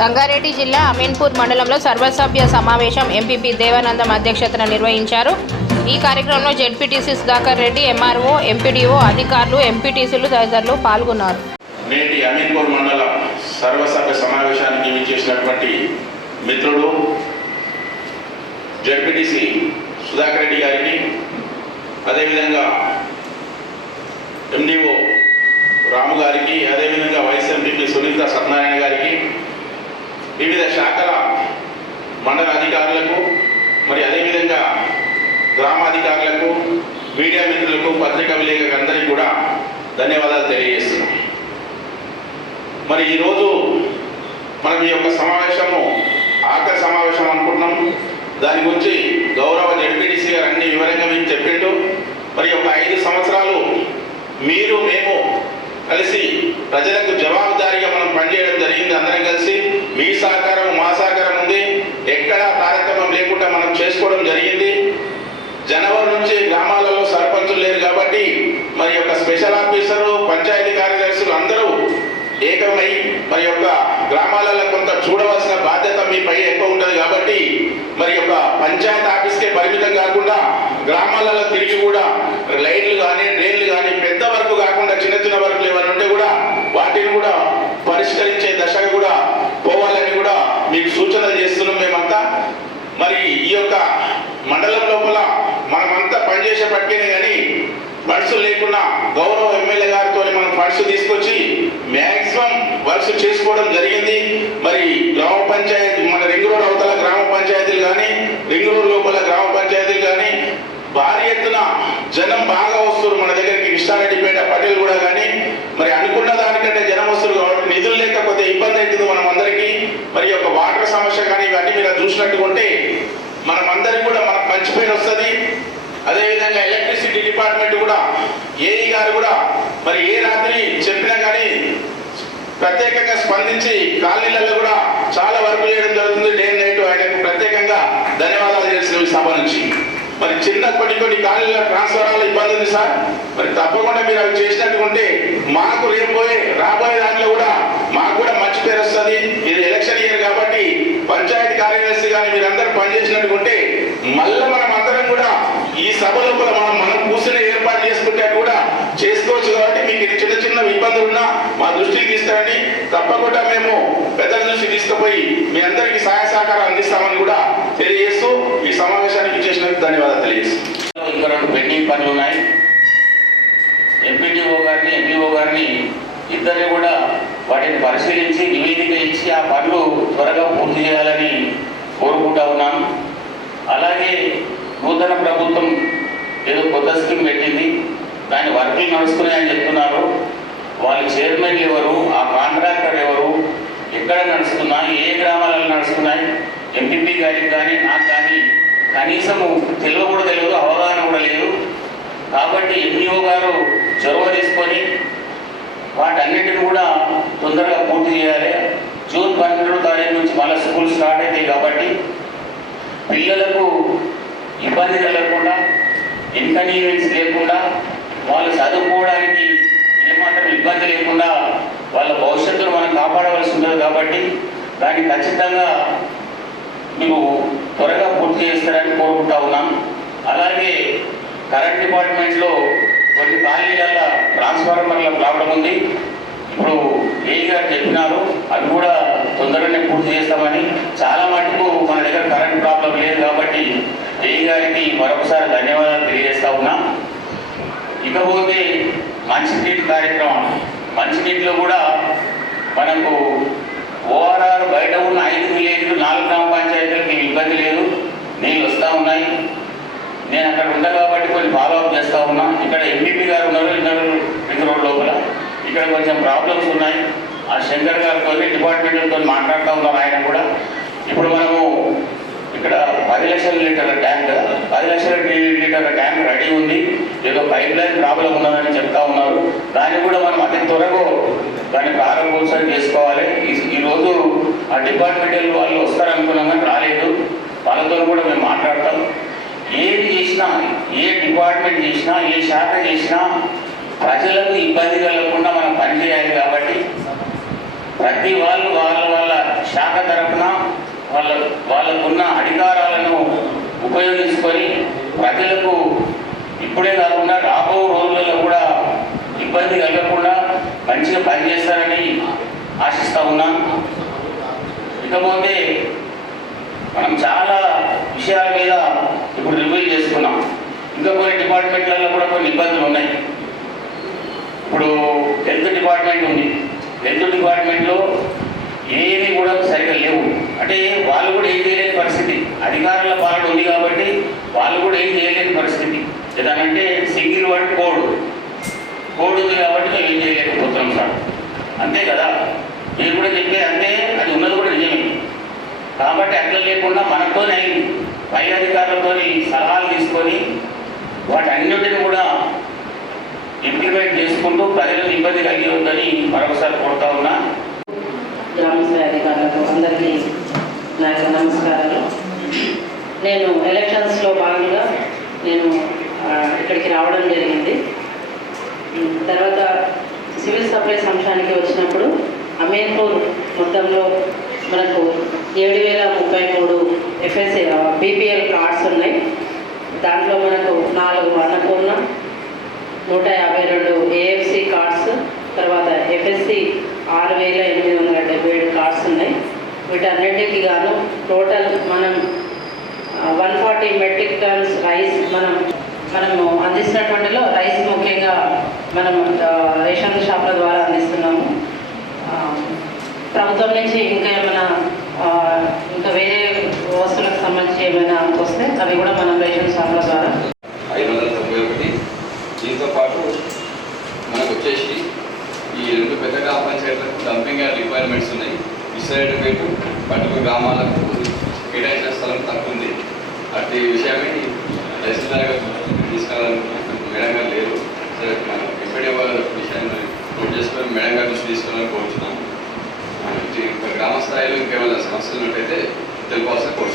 సంగారెడ్డి జిల్లా అమీన్పూర్ మండలంలో సర్వసభ్య సమావేశం ఎంపీపీ దేవానందం అధ్యక్షతన నిర్వహించారు. ఈ కార్యక్రమంలో ZPTC Sudhakar Reddy, MRO, MPDO, అధికారులు, ఎంపీటీసీలు తదితరులు పాల్గొన్నారు. నేటి అమీన్పూర్ మండల సర్వసభ్య సమావేశానికి విచ్చేసినటువంటి మిత్రుడు జెడ్పీటీసీ సుధాకర్ రెడ్డి గారికి, అదేవిధంగా ఎండిఓ రాము గారికి, అదేవిధంగా వైస్ ఎంపీపీ సునీత సత్యనారాయణ గారికి, వివిధ శాఖల మండల అధికారులకు, మరి అదేవిధంగా గ్రామాధికారులకు, మీడియా మిత్రులకు, పత్రికా విలేకరులకు అందరికీ కూడా ధన్యవాదాలు తెలియజేస్తున్నాం. మరి ఈరోజు మనం ఈ యొక్క సమావేశము ఆఖరి సమావేశం అనుకుంటున్నాం. దాని గురించి గౌరవ జెడ్పీటీసీ గారు అన్ని వివరంగా మీకు చెప్పిండు. మరి ఒక 5 సంవత్సరాలు మీరు మేము కలిసి ప్రజలకు జవాబుదారీగా మనం పనిచేయడం జరిగింది. అందరం కలిసి మీ సహకారం మా సహకారం ఉంది. ఎక్కడ కార్యక్రమం లేకుండా మనం చేసుకోవడం జరిగింది. జనవరి నుంచి గ్రామాలలో సర్పంచులు లేరు కాబట్టి మరి యొక్క స్పెషల్ ఆఫీసరు, పంచాయతీ కార్యదర్శులు అందరూ ఏకమై మరి యొక్క గ్రామాలలో కొంత చూడవలసిన బాధ్యత మీపై ఎక్కువ ఉంటుంది కాబట్టి మరి యొక్క పంచాయతీ ఆఫీస్కే పరిమితం కాకుండా గ్రామాలలో తిరిగి కూడా లైట్లు కానీ డ్రైన్లు కానీ పెద్ద వరకు కాకుండా చిన్న చిన్న వరకు ఏమైనా ఉంటే కూడా వాటిని కూడా పరిష్కరించే దశగా కూడా పోవాలని కూడా మీకు సూచనలు చేస్తున్నాం మేమంతా. మరి ఈ యొక్క మండలం లోపల మనమంతా పనిచేసే పట్టుకనే కానీ ఫండ్స్ లేకుండా గౌరవ ఎమ్మెల్యే గారితో మనం ఫండ్స్ తీసుకొచ్చి మ్యాక్సిమం వర్క్స్ చేసుకోవడం జరిగింది. మరి గ్రామ పంచాయతీ మన రింగ్ రోడ్ అవతల గ్రామ పంచాయతీలు కానీ, రింగ్ రోడ్ లోపల గ్రామ పంచాయతీలు కానీ భారీ ఎత్తున జనం బాగా వస్తారు మన దగ్గరికి. కృష్ణారెడ్డిపేట పటేల్ కూడా కానీ మరి అనుకున్న దానికంటే జనం వస్తారు కాబట్టి నిధులు లేకపోతే ఇబ్బంది అవుతుంది మనం అందరికీ. మరి యొక్క వాటర్ సమస్య కానీ ఇవన్నీ మీరు చూసినట్టుగా ఉంటే మనం అందరికీ కూడా మనకు మంచి పేరు వస్తుంది. అదేవిధంగా ఎలక్ట్రిసిటీ డిపార్ట్మెంట్ కూడా ఏఈ గారు కూడా మరి ఏ రాత్రి చెప్పినా కానీ ప్రత్యేకంగా స్పందించి కాలనీలలో కూడా చాలా వర్క్ చేయడం జరుగుతుంది. డే నైట్ ఆయనకు ప్రత్యేకంగా ధన్యవాదాలు చేసిన సభ నుంచి. మరి చిన్న కొన్ని కాలనీల ట్రాన్స్ఫర్ ఇబ్బంది ఉంది సార్. మరి తప్పకుండా మీరు అవి చేసినట్టుకుంటే మాకు రాబోయే దాంట్లో కూడా మాకు కూడా మంచి పేరు వస్తుంది. ఇది ఎలక్షన్ ఇయర్ కాబట్టి పంచాయతీ కార్యదర్శి కానీ మీరందరూ పనిచేసినట్టుకుంటే మళ్ళీ మనం అందరం కూడా ఈ సభ లోపల మనం కూర్చుని ఏర్పాటు చేసుకుంటే కూడా చేసుకోవచ్చు. కాబట్టి మీకు చిన్న చిన్న ఇబ్బందులు ఉన్నా మా దృష్టికి తీస్తారని తప్పకుండా మేము పెద్దల దృష్టికి తీసుకుపోయి మీ అందరికీ సహాయ సహకారం అందిస్తామని కూడా తెలియజేస్తూ ఈ సమావేశానికి చేసినందుకు ధన్యవాదాలు తెలియజేస్తాం. ఇంకా 2 పెండింగ్ పనులు ఉన్నాయి. ఎంపీటీఓ గారిని, ఎంపీఓ గారిని ఇద్దరిని కూడా వాటిని పరిశీలించి నివేదిక ఇచ్చి ఆ పనులు త్వరగా పూర్తి చేయాలని కోరుకుంటా ఉన్నాను. అలాగే నూతన ప్రభుత్వం ఏదో కొత్త స్కీమ్ పెట్టింది, దాని వర్కులు నడుస్తున్నాయని చెప్తున్నారు. వాళ్ళ చైర్మన్ ఎవరు, ఆ కాంట్రాక్టర్ ఎవరు, ఎక్కడ నడుస్తున్నాయి, ఏ గ్రామాలలో నడుస్తున్నాయి, ఎంపీపీ గారికి కానీ నాకు కానీ కనీసము తెలియదు, అవగాహన కూడా లేదు. కాబట్టి ఎంఈఓ గారు చొరవ తీసుకొని వాటన్నిటిని కూడా తొందరగా పూర్తి చేయాలి. జూన్ 12వ తారీఖు నుంచి మళ్ళీ స్కూల్ స్టార్ట్ అవుతాయి కాబట్టి పిల్లలకు ఇబ్బంది కలగకుండా, ఇన్కన్వీనియన్స్ లేకుండా, వాళ్ళు చదువుకోవడానికి ఏమాత్రం ఇబ్బంది లేకుండా వాళ్ళ భవిష్యత్తును మనం కాపాడవలసి ఉంటుంది. కాబట్టి దాన్ని ఖచ్చితంగా మేము త్వరగా పూర్తి చేస్తారని కోరుకుంటా ఉన్నాం. అలాగే కరెంట్ డిపార్ట్మెంట్లో కొన్ని కాలనీల ట్రాన్స్ఫార్మర్ల ప్రాబ్లం ఉంది. ఇప్పుడు ఏఈ గారు చెప్పినారు, అవి కూడా తొందరగానే పూర్తి చేస్తామని. చాలా మటుకు మన దగ్గర కరెంట్ ప్రాబ్లం లేదు కాబట్టి ఏఈ గారికి మరొకసారి ధన్యవాదాలు తెలియజేస్తా ఉన్నా. ఇకపోతే మంచినీటి కార్యక్రమం, మంచినీటిలో కూడా మనకు ఓఆర్ఆర్ బయట ఉన్న 5 విలేజ్లు 4 గ్రామ పంచాయతీలకు ఇబ్బంది లేదు, నీళ్ళు వస్తూ ఉన్నాయి. నేను అక్కడ ఉన్నా కాబట్టి కొన్ని ఫాలోఅప్ చేస్తూ ఉన్నా. ఇక్కడ ఎంపీపీ గారు ఉన్నారు, రింగ్ రోడ్ లోపల ఇక్కడ కొంచెం ప్రాబ్లమ్స్ ఉన్నాయి. ఆ శంకర్ గారితో డిపార్ట్మెంట్లతో మాట్లాడుతూ ఉన్నారు ఆయన కూడా. ఇప్పుడు మనము ఇక్కడ 10 లక్షల లీటర్ల ట్యాంక్, 10 లక్షల లీటర్ల ట్యాంక్ రెడీ ఉంది. ఏదో పైప్ లైన్ ప్రాబ్లం ఉన్నదని చెప్తా ఉన్నారు. దాన్ని కూడా మనం అతి త్వరగా దాన్ని ప్రారంభోత్సవం చేసుకోవాలి. ఈరోజు ఆ డిపార్ట్మెంటల్ వాళ్ళు వస్తారనుకున్నాం కానీ రాలేదు. వాళ్ళతో కూడా మేము మాట్లాడతాం. ఏది చేసినా, ఏ డిపార్ట్మెంట్ చేసినా, ఏ శాఖ చేసినా ప్రజలకు ఇబ్బంది కలగకుండా మనం పనిచేయాలి. కాబట్టి ప్రతి వాళ్ళు వాళ్ళ శాఖ తరఫున వాళ్ళకున్న అధికారాలను ఉపయోగించుకొని ప్రజలకు ఇప్పుడే కాకుండా రాబో రోజులలో కూడా ఇబ్బంది కలగకుండా మంచిగా పనిచేస్తారని ఆశిస్తూ ఉన్నాను. ఇకపోతే మనం చాలా విషయాల మీద ఇప్పుడు రివ్యూ చేసుకున్నాం. ఇంకా కొన్ని డిపార్ట్మెంట్లలో కూడా కొన్ని ఇబ్బందులు ఉన్నాయి. ఇప్పుడు హెల్త్ డిపార్ట్మెంట్ ఉంది. హెల్త్ డిపార్ట్మెంట్లో ఏమీ కూడా సరిగా లేవు. అంటే వాళ్ళు కూడా ఏం చేయలేని పరిస్థితి. అధికారుల పాలన ఉంది కాబట్టి వాళ్ళు కూడా ఏం చేయలేని పరిస్థితి. ఏదనంటే సింగిల్ వర్డ్ కోడ్ ఉంది కాబట్టి మేము ఏం చేయలేకపోతున్నాం సార్. అంతే కదా, మీరు కూడా చెప్పేది అంతే, అది ఉన్నది కూడా నిజమే. కాబట్టి అట్లా లేకుండా మనతోనే పై అధికారులతో సలహాలు తీసుకొని వాటన్నిటిని కూడా ఇంప్లిమెంట్ చేసుకుంటూ ప్రజలకు ఇబ్బంది కలిగి మరొకసారి కోరుతా ఉన్నా. గ్రామ స్థాయి అధికారులకు అందరికీ నా యొక్క నమస్కారాలు. నేను ఎలక్షన్స్లో భాగంగా నేను ఇక్కడికి రావడం జరిగింది. తర్వాత సివిల్ సప్లైస్ అంశానికి వచ్చినప్పుడు అమీన్పూర్ మొత్తంలో మనకు 7033 ఎఫ్ఎస్ఏ బీపీఎల్ కార్డ్స్ ఉన్నాయి. దాంట్లో మనకు 4 అన్నపూర్ణ, 152 ఏఎఫ్సి కార్డ్స్, తర్వాత ఎఫ్ఎస్సి 6877 కార్డ్స్ ఉన్నాయి. వీటన్నిటికీ గాను టోటల్ మనం 140 మెట్రిక్ టన్స్ రైస్ మనము అందిస్తున్నటువంటిలో రైస్ ముఖ్యంగా మనం రేషన్ షాపుల ద్వారా అందిస్తున్నాము. ప్రభుత్వం నుంచి ఇంకా ఏమైనా ఇంకా వేరే వస్తువులకు సంబంధించి ఏమైనా వస్తే అవి కూడా మనం రేషన్ షాపుల ద్వారా 591. దీంతో పాటు మనకు వచ్చేసి ఈ 2 పెద్ద గ్రామ పంచాయతీలకు డంపింగ్ యార్డ్ రిక్వైర్మెంట్స్ ఉన్నాయి. విశాఖపేట పట్టుకు గ్రామాలకు కేటాయించిన స్థలం తక్కువ ఉంది. అట్టి విషయమే తహసీల్దార్ గారు తీసుకెళ్ళాలనుకుంటున్నాను. మేడం గారు లేరు. సరే మనం ఎంపీడీ విషయాన్ని నోట్ చేసుకొని మేడం గారు దృష్టి తీసుకోవాలని కోరుతున్నాము. గ్రామ స్థాయిలో ఇంకేమైనా సమస్యలు ఉన్నట్టయితే తెలుపాల్సిన కోరుతున్నాను.